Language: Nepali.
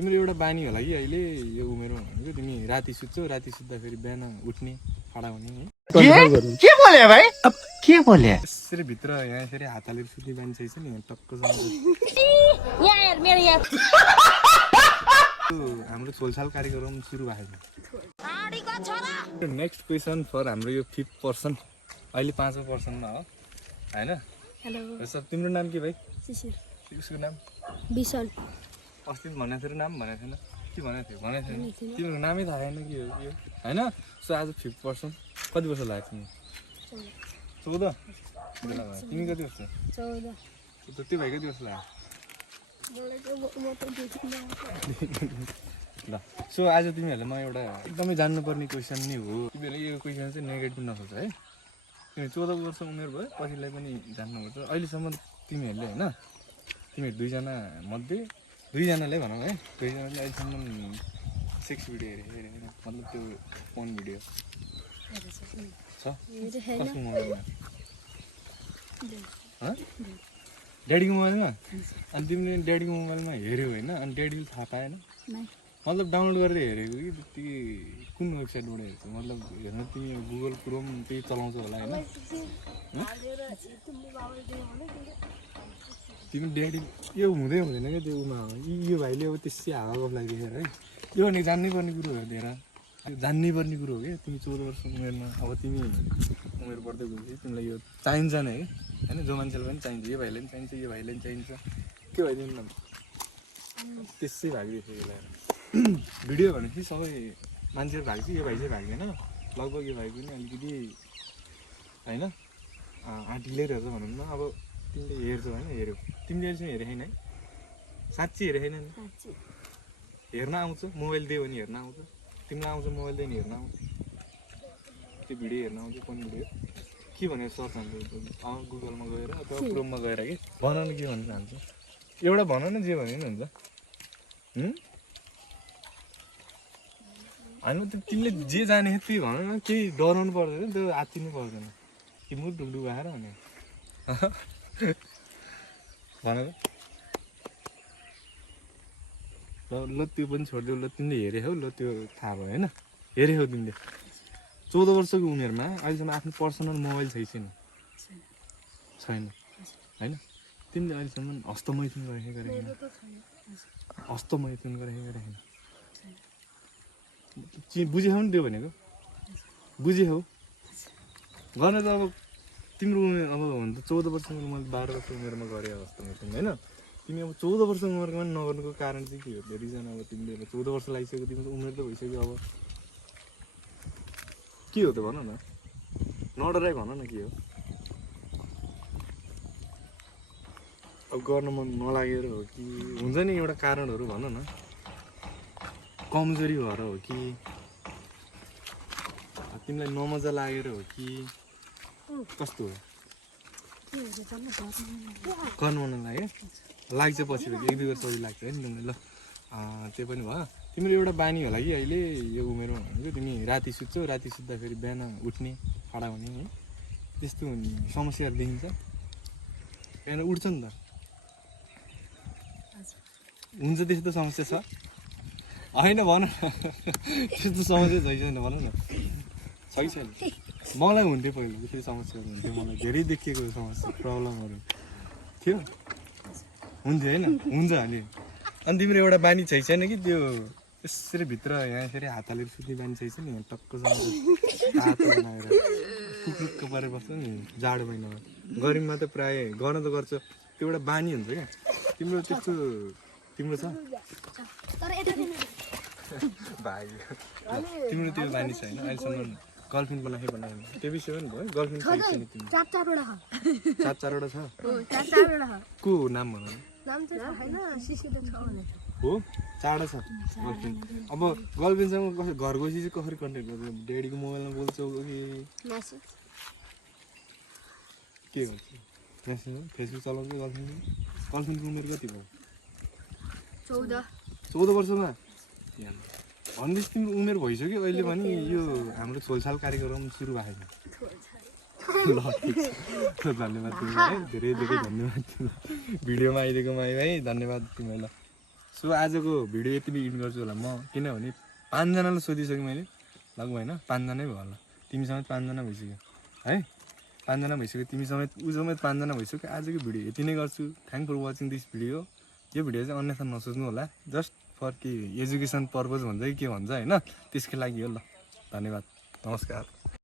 तिम्रो एउटा बानी होला कि अहिले यो उमेरमा भनेको तिमी राति सुत्छौ राति सुत्दाखेरि बिहान उठ्ने खडा हुने है के बोले भाइ अब के बोले यसरी भित्र यहाँ यसरी हात हालेर सुत्ने बानी छ नि टक्क हाम्रो छोलछाल कार्यक्रम सुरु भएको छ नेक्स्ट क्वेसन फर हाम्रो यो 5th पर्सन अहिले 5औं पर्सनमा हो हैन हेलो सब तिम्रो नाम के भाइ शिशिर उसको नाम विशाल अस्ति भनेको थियो नाम भनेको थिएन के भनेको थिएन तिम्रो नामै थाहा छैन कि यो हैन सो आज 5th पर्सन कति वर्ष लाग्यो तिमी 14 तिमी कति वर्ष 14 त्यो भाइ कति वर्ष लाग्यो ल सो आज तिमीहरूलाई म एउटा एकदमै जान्नुपर्ने क्वेसन नै हो तिमीहरूले यो क्वेसन चाहिँ नेगेटिभ नसोच है तिमी 14 वर्ष उमेर भयो पछिलाई पनि जान्नुपर्छ अहिलेसम्म तिमीहरूले होइन तिमीहरू दुईजना मध्ये दुईजनाले भनौँ है दुईजनाले अहिलेसम्म सेक्स भिडियो हेरेन मतलब त्यो फोन भिडियो छ कसको मोबाइलमा ड्याडीको मोबाइलमा अनि तिमीले ड्याडीको मोबाइलमा हेऱ्यौ होइन अनि ड्याडीले थाहा पाएन मतलब डाउनलोड गरेर हेरेको कि त्यति कुन वेबसाइटबाट हेर्छौ मतलब हेर्न तिमी गुगल क्रोम त्यही चलाउँछौ होला होइन तिमी ड्याडी यो हुँदै हुँदैन क्या त्यो उमा यो भाइले अब त्यसै हावा गफ लगाइदिएर है यो भनेको जान्नै पर्ने कुरो हो हेर जान्नै पर्ने कुरो हो क्या तिमी 14 वर्ष उमेरमा अब तिमी उमेर बढ्दै गएपछि तिमीलाई यो चाहिन्छ नै है होइन जो मान्छेलाई पनि चाहिन्छ यो भाइलाई पनि चाहिन्छ यो भाइलाई पनि चाहिन्छ के भइदिनु न त्यसै भागिदिएको यसलाई भिडियो भनेपछि सबै मान्छेहरू भाग्छ यो भाइ चाहिँ भाग्दैन लगभग यो भाइ पनि अलिकति होइन आँटीले रहेछ भनौँ न अब तिमीले हेर्छौ होइन हेऱ्यौ तिमीले अहिलेसम्म हेरेको छैन है साँच्ची हेरेको छैन नि हेर्न आउँछ मोबाइल दियो भने हेर्न आउँछ तिमीलाई आउँछ मोबाइल दियो भने हेर्न आउँछ त्यो भिडियो हेर्न आउँछ कुन भिडियो के भनेर सर्च हान्छ गुगलमा गएर अथवा क्रोममा गएर कि भन न के भन्न चाहन्छ एउटा भन न जे भने नि हुन्छ होइन तिमीले जे जाने त्यही भन न केही डराउनु पर्दैन त्यो आत्तिनु पर्दैन कि मुख ढुकढुक आएर भने भन ल त्यो पनि छोडिदेऊ ल तिमीले हेरे हौ ल त्यो थाहा भयो होइन हेरे हौ तिमीले 14 वर्षको उमेरमा अहिलेसम्म आफ्नो पर्सनल मोबाइल छैन होइन तिमीले अहिलेसम्म हस्तमैथुन गरेको हस्तमैथुन गरेको बुझे हौ नि त्यो भनेको बुझे हौ गर्न त अब तिम्रो उमेर अब भन्छ 14 वर्षको मैले 12 वर्षको उमेरमा गरेँ हस्तमैथुन होइन तिमी अब 14 वर्षको उमेरमा पनि नगर्नुको कारण चाहिँ के हो रिजन अब तिमीले अब 14 वर्ष लागिसक्यो तिम्रो उमेर त भइसक्यो अब के हो त भन न नडराइ भन न के हो अब गर्न मन नलागेर हो कि हुन्छ नि एउटा कारणहरू भन न कमजोरी भएर हो कि तिमीलाई नमजा लागेर हो कि कस्तो हो गर्नु मन लाग्यो लाग्छ पछि 1-2 वर्ष पछि लाग्छ है नि तिमीलाई ल त्यो पनि भयो तिम्रो एउटा बानी होला कि अहिले यो उमेरमा भनेको तिमी राति सुत्छौ राति सुत्दाखेरि बिहान उठ्ने खडा हुने है त्यस्तो समस्याहरू देखिन्छ बिहान उठ्छ नि त हुन्छ त्यस्तो समस्या छ होइन भन त्यस्तो समस्या छैन भन न छ कि छैन मलाई हुन्थ्यो पहिला त्यो समस्याहरू हुन्थ्यो मलाई धेरै देखिएको समस्या प्रब्लमहरू थियो हुन्थ्यो होइन हुन्छ अनि अनि तिम्रो एउटा बानी छैन कि त्यो यसरी भित्र यहाँ यसरी हात हालेर सुत्ने बानी छैन नि टक्कसँग हात बनाएर कुकुरको परेर बस्छ नि जाडो महिनामा गर्मीमा त प्रायः गर्न त गर्छ त्यो एउटा बानी हुन्छ क्या तिम्रो त्यस्तो तिम्रो छ भाइ तिम्रो त्यो बानी छैन अहिलेसम्म गर्लफ्रेन्ड बनाएँ त्यो विषय पनि भयो गर्लफ्रेन्ड छैन तिम्रो 4-4वटा छ को नाम भन हो 4 छ गर्लफ्रेन्ड अब गर्लफ्रेन्डसँग कसरी घर गएपछि चाहिँ कसरी कन्ट्याक्ट गर्छ ड्याडीको मोबाइलमा बोल्छौ कि के गर्छ मेसेज फेसबुक चलाउँछ गर्लफ्रेन्डको उमेर कति भयो 14 वर्षमा भनेपछि तिम्रो उमेर भइसक्यो अहिले पनि यो हाम्रो छोलछाल कार्यक्रम सुरु भएको छ ल ठिक छ धन्यवाद तिमीलाई है धेरै धेरै धन्यवाद भिडियोमा आइदिएकोमा है धन्यवाद तिमीलाई ल सो आजको भिडियो यति बिगिन गर्छु होला म, किनभने 5 जनालाई सोधिसकेँ मैले लगभग होइन 5 जनै भयो होला, तिमी समेत 5 जना भइसक्यो है, 5 जना भइसक्यो, तिमी समेत ऊ समेत 5 जना भइसक्यो। आजको भिडियो यति नै गर्छु। Thank for watching this video. यो भिडियो चाहिँ अन्यथा नसोच्नु होला, जस्ट फर कि एजुकेसन पर्पज भन्छ कि के भन्छ होइन, त्यसको लागि हो ल। धन्यवाद, नमस्कार।